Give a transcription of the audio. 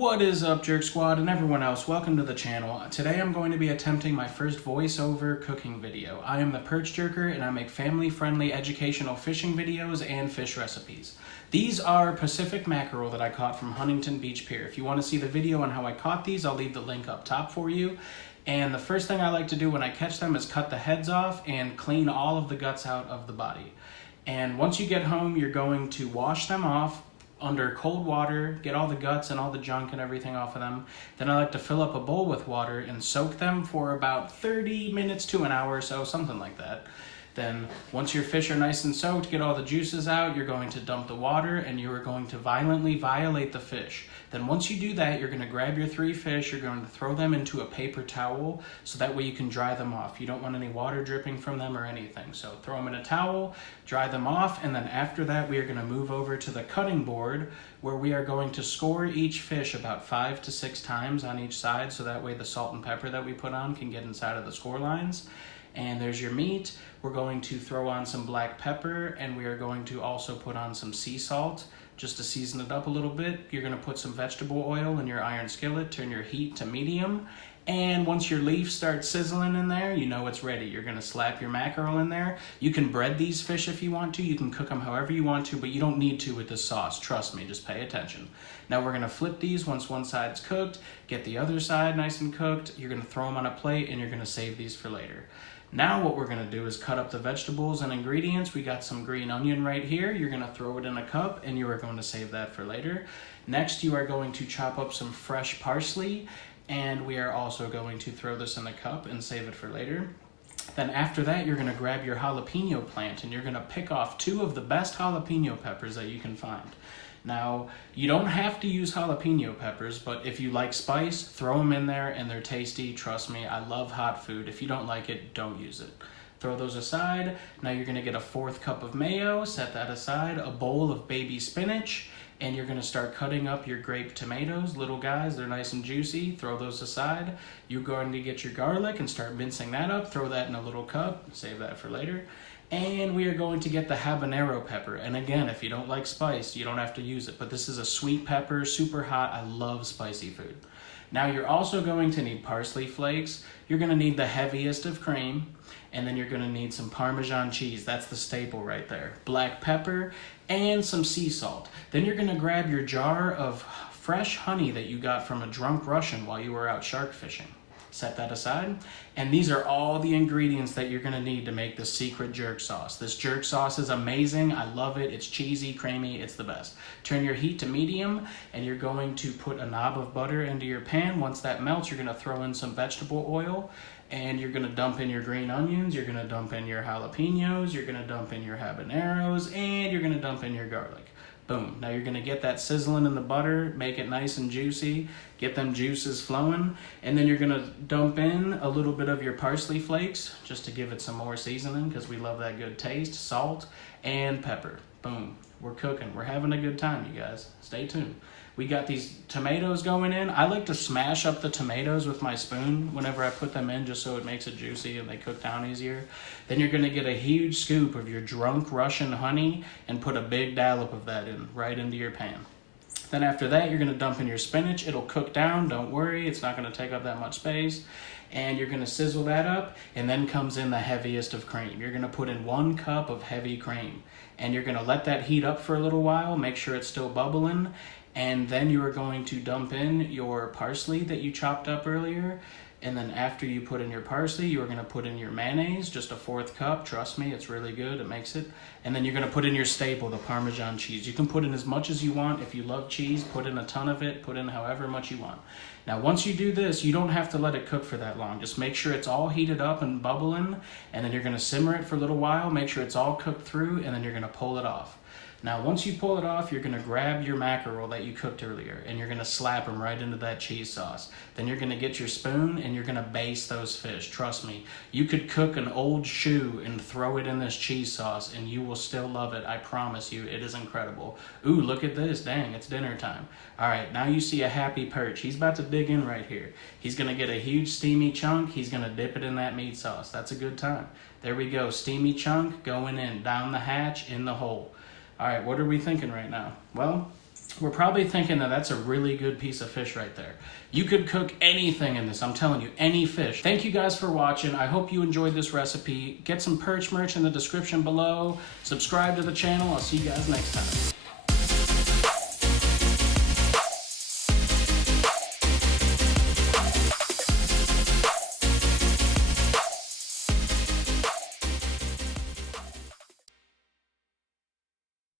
What is up, Jerk Squad and everyone else? Welcome to the channel. Today I'm going to be attempting my first voiceover cooking video. I am ThePerchJerker and I make family-friendly educational fishing videos and fish recipes. These are Pacific mackerel that I caught from Huntington Beach Pier. If you want to see the video on how I caught these, I'll leave the link up top for you. And the first thing I like to do when I catch them is cut the heads off and clean all of the guts out of the body. And once you get home, you're going to wash them off under cold water, get all the guts and all the junk and everything off of them. Then I like to fill up a bowl with water and soak them for about 30 minutes to an hour or so, something like that. Then once your fish are nice and soaked, get all the juices out, you're going to dump the water and you are going to violently violate the fish. Then once you do that, you're going to grab your 3 fish, you're going to throw them into a paper towel so that way you can dry them off. You don't want any water dripping from them or anything. So throw them in a towel, dry them off, and then after that we are going to move over to the cutting board where we are going to score each fish about 5 to 6 times on each side so that way the salt and pepper that we put on can get inside of the score lines. And there's your meat. We're going to throw on some black pepper and we are going to also put on some sea salt just to season it up a little bit. You're going to put some vegetable oil in your iron skillet, turn your heat to medium, and once your leaf starts sizzling in there, you know it's ready. You're going to slap your mackerel in there. You can bread these fish if you want to. You can cook them however you want to, but you don't need to with this sauce. Trust me, just pay attention. Now we're going to flip these once one side's cooked, get the other side nice and cooked. You're going to throw them on a plate and you're going to save these for later. Now what we're going to do is cut up the vegetables and ingredients. We got some green onion right here. You're going to throw it in a cup and you are going to save that for later. Next, you are going to chop up some fresh parsley and we are also going to throw this in a cup and save it for later. Then after that, you're going to grab your jalapeno plant and you're going to pick off 2 of the best jalapeno peppers that you can find. Now, you don't have to use jalapeno peppers, but if you like spice, throw them in there and they're tasty. Trust me, I love hot food. If you don't like it, don't use it. Throw those aside. Now you're gonna get a 4th cup of mayo, set that aside, a bowl of baby spinach, and you're gonna start cutting up your grape tomatoes, little guys, they're nice and juicy, throw those aside. You're going to get your garlic and start mincing that up, throw that in a little cup, save that for later. And we are going to get the habanero pepper. And again, if you don't like spice, you don't have to use it. But this is a sweet pepper, super hot. I love spicy food. Now you're also going to need parsley flakes. You're going to need the heaviest of cream. And then you're going to need some Parmesan cheese. That's the staple right there. Black pepper and some sea salt. Then you're going to grab your jar of fresh honey that you got from a drunk Russian while you were out shark fishing. Set that aside. And these are all the ingredients that you're going to need to make the secret jerk sauce. This jerk sauce is amazing. I love it. It's cheesy, creamy. It's the best. Turn your heat to medium and you're going to put a knob of butter into your pan. Once that melts, you're going to throw in some vegetable oil and you're going to dump in your green onions. You're going to dump in your jalapenos. You're going to dump in your habaneros and you're going to dump in your garlic. Boom. Now you're going to get that sizzling in the butter, make it nice and juicy, get them juices flowing, and then you're going to dump in a little bit of your parsley flakes just to give it some more seasoning because we love that good taste, salt, and pepper. Boom. We're cooking. We're having a good time, you guys. Stay tuned. We got these tomatoes going in. I like to smash up the tomatoes with my spoon whenever I put them in just so it makes it juicy and they cook down easier. Then you're going to get a huge scoop of your drunk Russian honey and put a big dollop of that in right into your pan. Then after that, you're going to dump in your spinach. It'll cook down. Don't worry. It's not going to take up that much space. And you're going to sizzle that up. And then comes in the heaviest of cream. You're going to put in 1 cup of heavy cream. And you're going to let that heat up for a little while. Make sure it's still bubbling. And then you are going to dump in your parsley that you chopped up earlier. And then after you put in your parsley, you are going to put in your mayonnaise, just a 4th cup. Trust me, it's really good. It makes it. And then you're going to put in your staple, the Parmesan cheese. You can put in as much as you want. If you love cheese, put in a ton of it. Put in however much you want. Now, once you do this, you don't have to let it cook for that long. Just make sure it's all heated up and bubbling. And then you're going to simmer it for a little while. Make sure it's all cooked through. And then you're going to pull it off. Now, once you pull it off, you're going to grab your mackerel that you cooked earlier and you're going to slap them right into that cheese sauce. Then you're going to get your spoon and you're going to baste those fish. Trust me, you could cook an old shoe and throw it in this cheese sauce and you will still love it. I promise you, it is incredible. Ooh, look at this. Dang, it's dinner time. All right, now you see a happy perch. He's about to dig in right here. He's going to get a huge steamy chunk. He's going to dip it in that meat sauce. That's a good time. There we go. Steamy chunk going in, down the hatch, in the hole. All right, what are we thinking right now? Well, we're probably thinking that that's a really good piece of fish right there. You could cook anything in this, I'm telling you, any fish. Thank you guys for watching. I hope you enjoyed this recipe. Get some Perch merch in the description below. Subscribe to the channel. I'll see you guys next time.